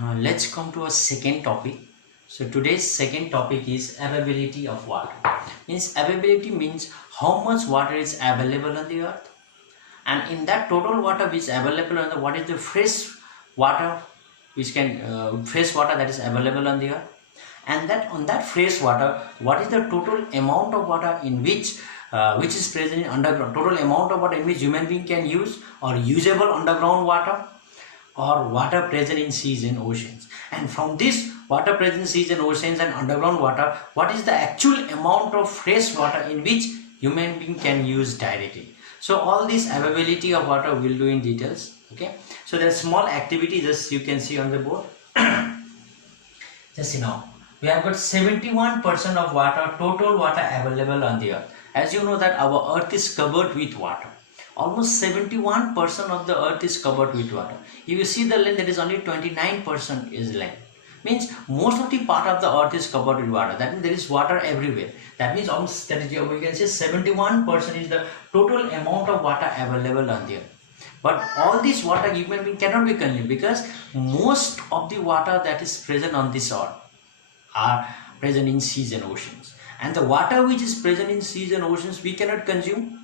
Let's come to a second topic. So today's second topic is availability of water. Means availability means how much water is available on the earth, and in that total water which is available on the what is the fresh water which can fresh water that is available on the earth, and that on that fresh water what is the total amount of water in which is present in underground, total amount of water in which human being can use or usable underground water or water present in seas and oceans. And from this water present in seas and oceans and underground water, what is the actual amount of fresh water in which human being can use directly. So all this availability of water we'll do in details. Okay, so there's small activity just you can see on the board. Just see now, we have got 71% of water, total water available on the earth. As you know that our earth is covered with water. Almost 71% of the earth is covered with water. If you see the land, there is only 29% is land. Means most of the part of the earth is covered with water. That means there is water everywhere. That means almost that is, we can say 71% is the total amount of water available on the earth. But all this water human being cannot be consumed because most of the water that is present on this earth are present in seas and oceans. And the water which is present in seas and oceans we cannot consume.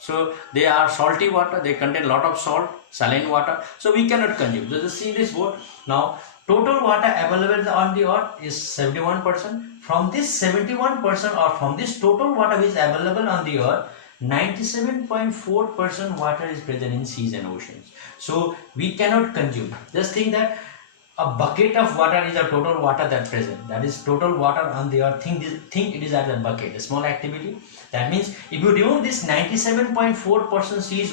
So they are salty water, they contain a lot of salt, saline water, so we cannot consume. So just see this board. Now total water available on the earth is 71%. From this 71% or from this total water which is available on the earth, 97.4% water is present in seas and oceans. So we cannot consume. Just think that a bucket of water is the total water that present. That is total water on the earth. Think it is as a bucket, a small activity. That means if you remove this 97.4% seas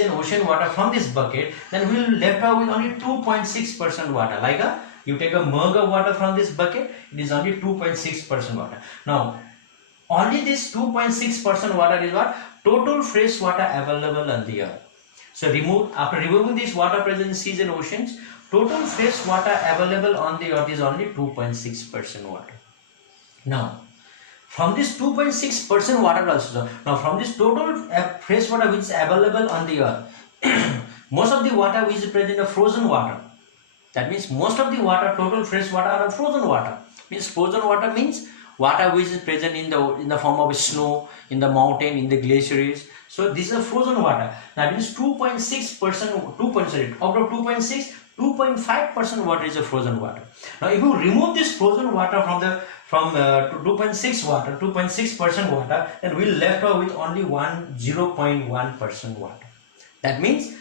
and ocean water from this bucket, then we will left out with only 2.6% water. Like you take a mug of water from this bucket, it is only 2.6% water. Now, only this 2.6% water is what? Total fresh water available on the earth. So after removing this water present in seas and oceans, total fresh water available on the earth is only 2.6% water. Now, from this 2.6% water also, now from this total fresh water which is available on the earth, most of the water which is present in frozen water. That means most of the water, total fresh water are frozen water. Means frozen water means water which is present in the form of snow, in the mountain, in the glaciers. So this is a frozen water. That means 2.6%, out of 2.6, 2.5% water is a frozen water. Now if you remove this frozen water from 2.6% water, then we will left out with only 0.1% water. That means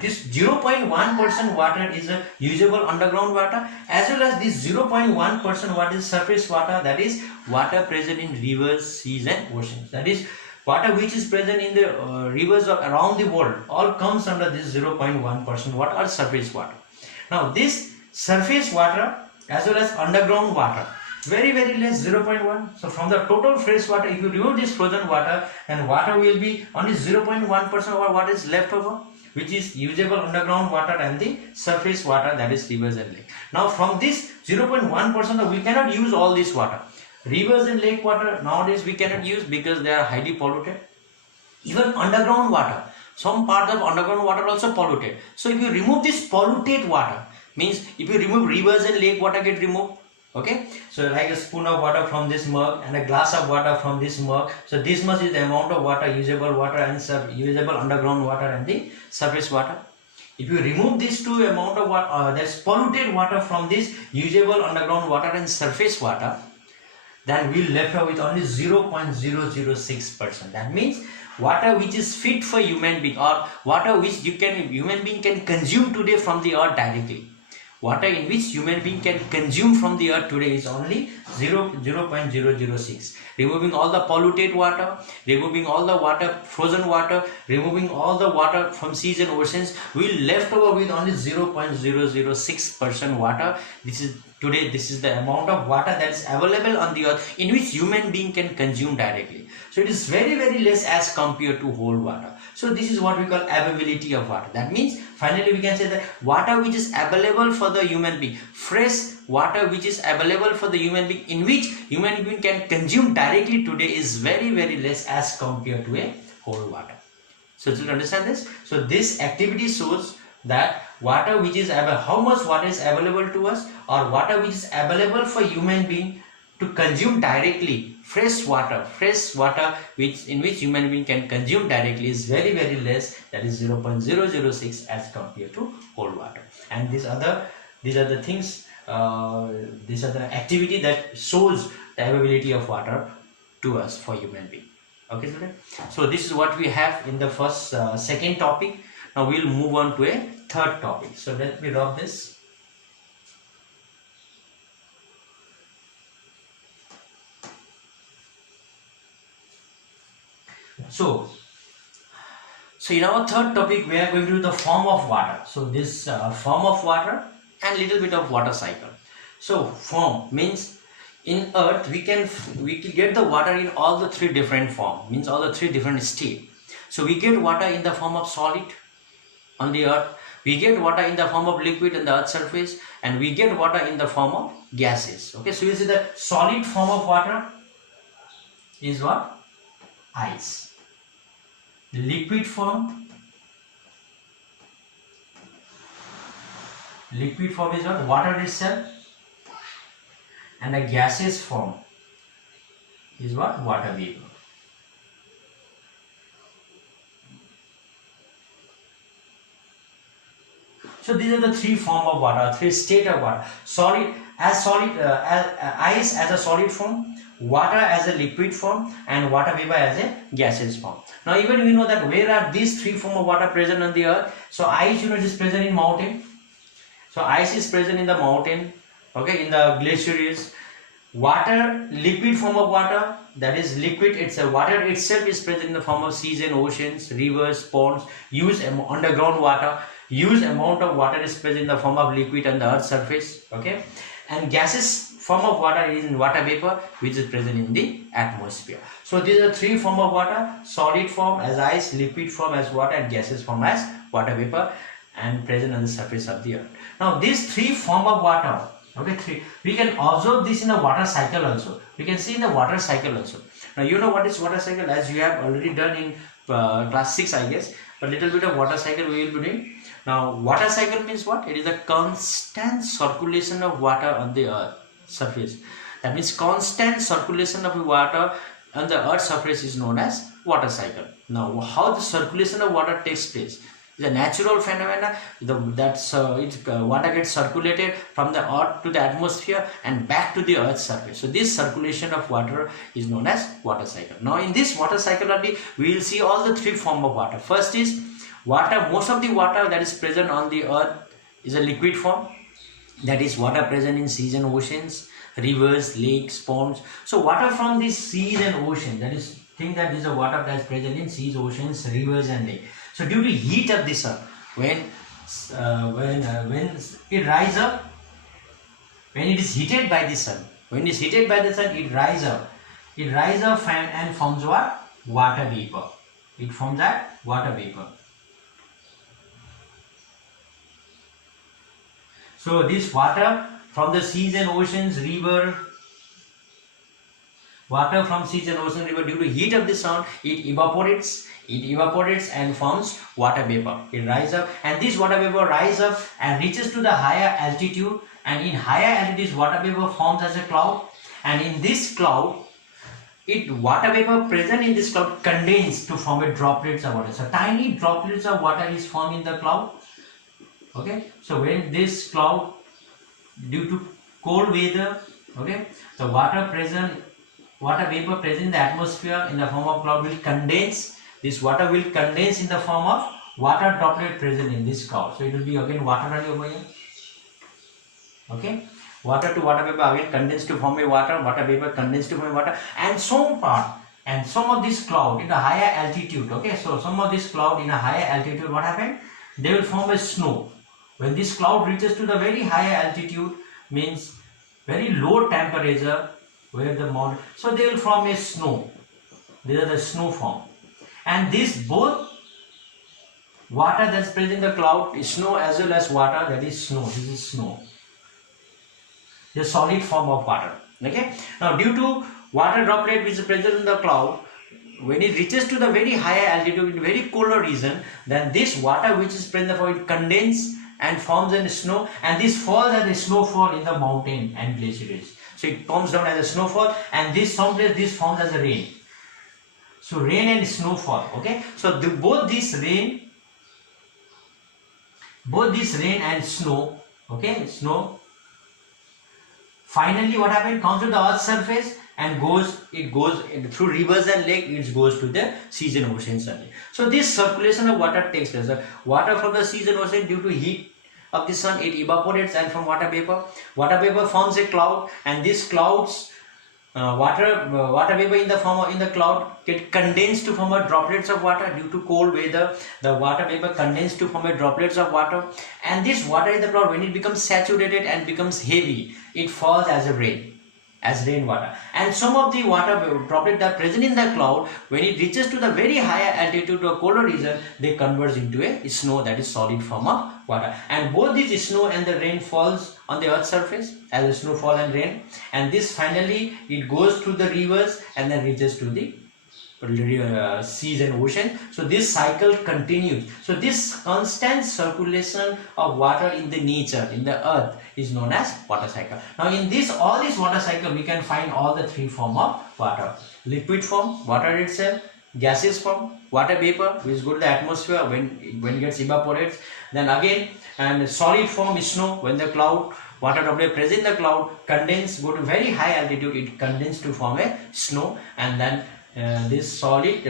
this 0.1% water is a usable underground water, as well as this 0.1% water is surface water, that is water present in rivers, seas and oceans. That is water which is present in the rivers around the world, all comes under this 0.1% water or surface water. Now this surface water as well as underground water, very less, 0.1. So from the total fresh water, if you remove this frozen water, then water will be only 0.1% of what is left over, which is usable underground water and the surface water, that is rivers and lake. Now from this 0.1% we cannot use all this water. Rivers and lake water nowadays we cannot use because they are highly polluted. Even underground water, some part of underground water also polluted. So if you remove this polluted water, means if you remove rivers and lake water get removed. Okay, so like a spoon of water from this mug and a glass of water from this mug. So this much is the amount of water, usable water and usable underground water and the surface water. If you remove these two amount of water, that's polluted water from this usable underground water and surface water, then we left out with only 0.006%. That means water which is fit for human being, or water which human being can consume today from the earth directly. Water in which human being can consume from the earth today is only 0.006. Removing all the polluted water, removing all the water, frozen water, removing all the water from seas and oceans, we left over with only 0.006% water. This is the amount of water that is available on the earth in which human being can consume directly. So it is very less as compared to whole water. So this is what we call availability of water. That means finally we can say that water which is available for the human being, fresh water which is available for the human being in which human being can consume directly today is very less as compared to a whole water. So to understand this, so this activity shows that water which is how much water is available to us, or water which is available for human being to consume directly. Fresh water which in which human being can consume directly is very less, that is 0.006 as compared to cold water. And these are the things, these are the activity that shows the availability of water to us for human being. Okay, so this is what we have in the first second topic. Now we will move on to a third topic. So let me rub this. So in our third topic we are going to do the form of water. So this form of water and little bit of water cycle. So form means in earth we can get the water in all the three different form, means all the three different state. So we get water in the form of solid on the earth, we get water in the form of liquid on the earth surface, and we get water in the form of gases. Okay, so you see the solid form of water is what? Ice. Liquid form is what? Water itself. And the gaseous form is what? Water vapor. So these are the three form of water, three state of water. Ice as a solid form, water as a liquid form, and water vapor as a gaseous form. Now even we know that where are these three form of water present on the earth. So ice, you know, is present in mountain. So ice is present in the mountain, okay, in the glaciers. Water, liquid form of water, that is liquid, it's a water itself is present in the form of seas and oceans, rivers, ponds. Use underground water, huge amount of water is present in the form of liquid on the earth's surface, okay. And gaseous form of water is in water vapor, which is present in the atmosphere. So these are three form of water: solid form as ice, liquid form as water, and gaseous form as water vapor, and present on the surface of the earth. Now these three form of water, okay, we can observe this in the water cycle also. We can see in the water cycle also. Now you know what is water cycle, as you have already done in class 6, I guess, but little bit of water cycle we will be doing. Now water cycle means what? It is a constant circulation of water on the earth surface. That means constant circulation of water on the earth surface is known as water cycle. Now how the circulation of water takes place? The natural phenomena, water gets circulated from the earth to the atmosphere and back to the earth's surface. So this circulation of water is known as water cycle. Now in this water cycle only we will see all the three forms of water. First is water. Most of the water that is present on the earth is a liquid form. That is water present in seas and oceans, rivers, lakes, ponds. So water from these seas and oceans, that is that is a water that is present in seas, oceans, rivers and lakes. So due to heat of the sun, when it rises up, when it is heated by the sun, it rises up. And forms what? Water vapor. It forms that water vapor. So this water from the seas and oceans, water from seas and ocean, river, due to heat of the sun, it evaporates and forms water vapor. It rises up, and this water vapor rises up and reaches to the higher altitude, and in higher altitudes water vapor forms as a cloud, and in this cloud water vapor present in this cloud condenses to form a droplets of water. So tiny droplets of water is formed in the cloud. Okay, so when this cloud, due to cold weather, okay, the water vapor present in the atmosphere in the form of cloud will condense. This water will condense in the form of water droplet present in this cloud. So it will be again water only over here. Okay, water to water vapor again condensed to form a water vapor condensed to form a water, and some of this cloud in a higher altitude. Okay, so some of this cloud in a higher altitude, what happened? They will form a snow. When this cloud reaches to the very high altitude, means very low temperature, where the mountain, so they will form a snow. These are the snow form, and this both water that is present in the cloud is snow, as well as water that is snow. This is snow, the solid form of water. Okay. Now due to water droplet which is present in the cloud, when it reaches to the very higher altitude in very colder region, then this water which is present in the cloud condense and forms in snow, and this falls as a snowfall in the mountain and glaciers. So it comes down as a snowfall, and this someplace this forms as a rain. So rain and snowfall. Okay, so both this rain and snow, okay, snow, finally what happened, comes to the earth's surface and it goes through rivers and lake, it goes to the seas and oceans only. So this circulation of water takes place. Water from the seas and ocean, due to heat of the sun, it evaporates, and from water vapor forms a cloud, and these clouds, water vapor in the cloud get condensed to form a droplets of water. Due to cold weather, the water vapor condensed to form a droplets of water, and this water in the cloud, when it becomes saturated and becomes heavy, it falls as a rainwater. And some of the water droplets that are present in the cloud, when it reaches to the very higher altitude or colder region, they converge into a snow, that is solid form of water. And both this snow and the rain falls on the earth's surface as a snowfall and rain, and this finally it goes through the rivers and then reaches to the seas and ocean. So this cycle continues. So this constant circulation of water in the nature, in the earth, is known as water cycle. Now in all this water cycle, we can find all the three forms of water: liquid form, water itself; gaseous form, water vapor, which go to the atmosphere when it gets evaporates; then again, and solid form is snow, when the cloud, water droplet present in the cloud condense, go to very high altitude, it condenses to form a snow, and then this solid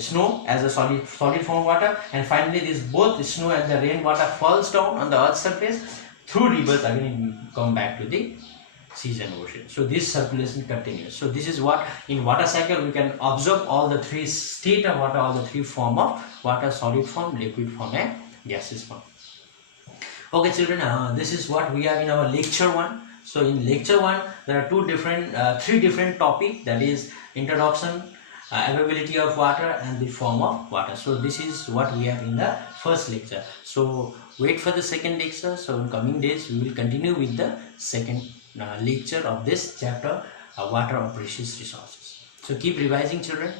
snow as a solid form of water, and finally this both snow and the rainwater falls down on the earth's surface through rivers, again come back to the seas and ocean. So this circulation continues. So this is what in water cycle we can observe all the three state of water, all the three form of water: solid form, liquid form, and gaseous form. Okay children, this is what we have in our lecture 1. So in lecture 1 there are three different topics, that is introduction, availability of water, and the form of water. So this is what we have in the first lecture. So wait for the second lecture. So in coming days we will continue with the second lecture of this chapter, water or precious resources. So keep revising children.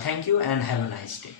Thank you and have a nice day.